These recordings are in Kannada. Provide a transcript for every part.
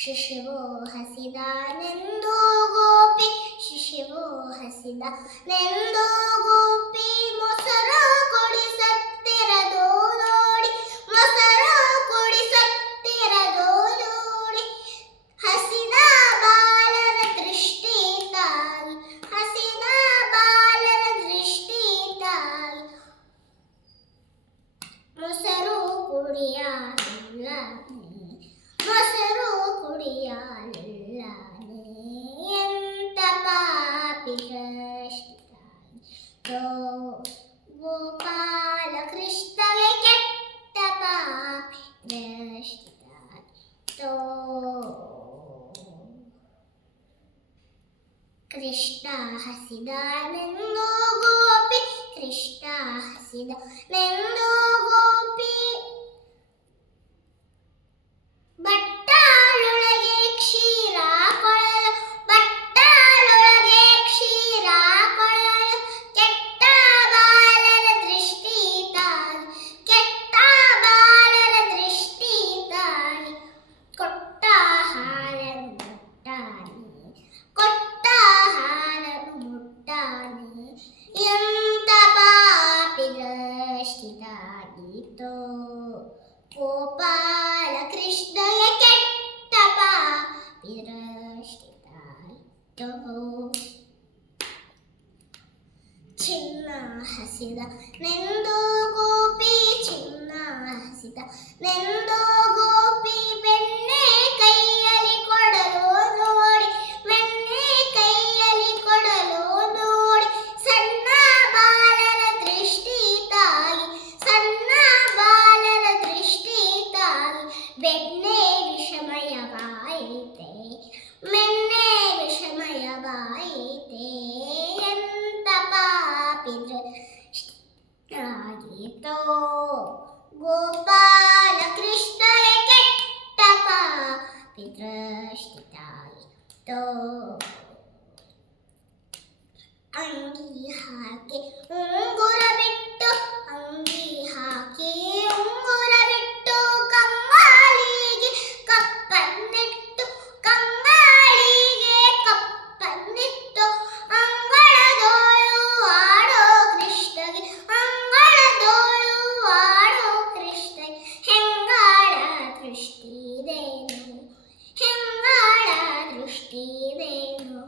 ಶಿಶುವು ಹಸಿದನೆಂದು ಗೋಪಿ ಶಿಶುವು ಹಸಿದನೆಂದು ಗೋಪಿ ಮೊಸರು ಕುಡಿಸತ್ತಿರದು ನೋಡಿ ಮೊಸರು ಕುಡಿಸತ್ತಿರದು ನೋಡಿ ಹಸಿದ ಬಾಲರ ದೃಷ್ಟಿ ತಾಯಿ ಹಸಿದ ಬಾಲರ ದೃಷ್ಟಿ ತಾಯಿ ಮೊಸರು ಕುಡಿಯಲಿಲ್ಲ ಮೊಸರು ಕುಡಿಯಲಿಲ್ಲ ಎಂತ ಪಾಪಿ ಗೋಪಾಲ ಕೃಷ್ಣವೇ ಕೆಟ್ಟ ಪಾಪಿ ಕೃಷ್ಣ ಹಸಿದನೆಂದು ಗೋಪಿ ಕೃಷ್ಣ ಹಸಿದನೆಂದು ಗೋಪಿ ಬಟ್ಟಾಳೊಳಗೆ ಕ್ಷೀರ ಕೊಳಲು ಬಟ್ಟಾಳೊಳಗೆ ಕ್ಷೀರ ಕೊಳಲು ಕೆಟ್ಟ ಬಾಲರ ದೃಷ್ಟಿ ತಾಯಿ ಕೆಟ್ಟ ಬಾಲರ ದೃಷ್ಟಿ ತಾಯಿ ಕೊಟ್ಟ ಹಾಲನ್ನು ಮುಟ್ಟಾನೆ ಎಂತ ಪಾಪಿ ದೃಷ್ಟಿ ತಾಯಿತೋ ಗೋಪಾಲ ಕೃಷ್ಣಯ ಕೆಟ್ಟ ಪಾಪಿ ದೃಷ್ಟಿ ತಾಯಿತೋ ಚಿನ್ನ ಹಸಿದನೆಂದು ಗೋಪಿ ಚಿನ್ನ ಹಸಿದನೆಂದು ಗೋಪಿ ಬೆಣ್ಣೆ ಕೈಯಲ್ಲಿ ಕೊಡಲು ನೋಡಿ ಬೆಣ್ಣೆ ಕೈಯಲ್ಲಿ ಕೊಡಲು ನೋಡಿ ಸಣ್ಣ ಬಾಲರ ದೃಷ್ಟಿ ತಾಯಿ ಸಣ್ಣ ಬಾಲರ ದೃಷ್ಟಿ ತಾಯಿ ಬೆಣ್ಣೆ ವಿಷಮಯವಾಯಿತೆ ಬೆಣ್ಣೆ ವಿಷಮಯವಾಯಿತೆ ಎಂತ ಪಾಪಿ ದೃಷ್ಟಿಯಾಗಿತೋ ಗೋಪಾಲ ಕೃಷ್ಣಯ ಕೆಟ್ಟ ಪಾಪಿ ದೃಷ್ಟಿ ತಾಯಿತೋ ಅಂಗಿ ಹಾಕಿ ಉಂಗುರ ಬಿಟ್ಟು ಅಂಗಿ ಹಾಕಿ ಉಂಗುರ ಬಿಟ್ಟು ಕಂಗಾಳಿಗೆ ಕಪ್ಪನ್ನಿಟ್ಟು ಕಂಗಾಳಿಗೆ ಕಪ್ಪನ್ನಿಟ್ಟು ಅಂಗಳದೋಳು ಆಡೋ ಕೃಷ್ಣಗೆ ಅಂಗಳದೋಳು ಆಡೋ ಕೃಷ್ಣಗೆ ಹೆಂಗಾಳ ದೃಷ್ಟಿದೇನು ಹೆಂಗಾಳ ದೃಷ್ಟಿದೇನು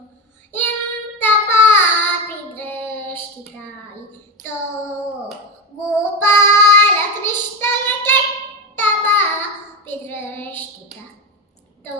ಎಂತ ಪಾಪಿ ದೃಷ್ಟಿ ತಾಯಿತೋ ಗೋಪಾಲ ಕೃಷ್ಣಯ ಕೆಟ್ಟ ಪಾಪಿ ದೃಷ್ಟಿ ತಾಯಿತೋ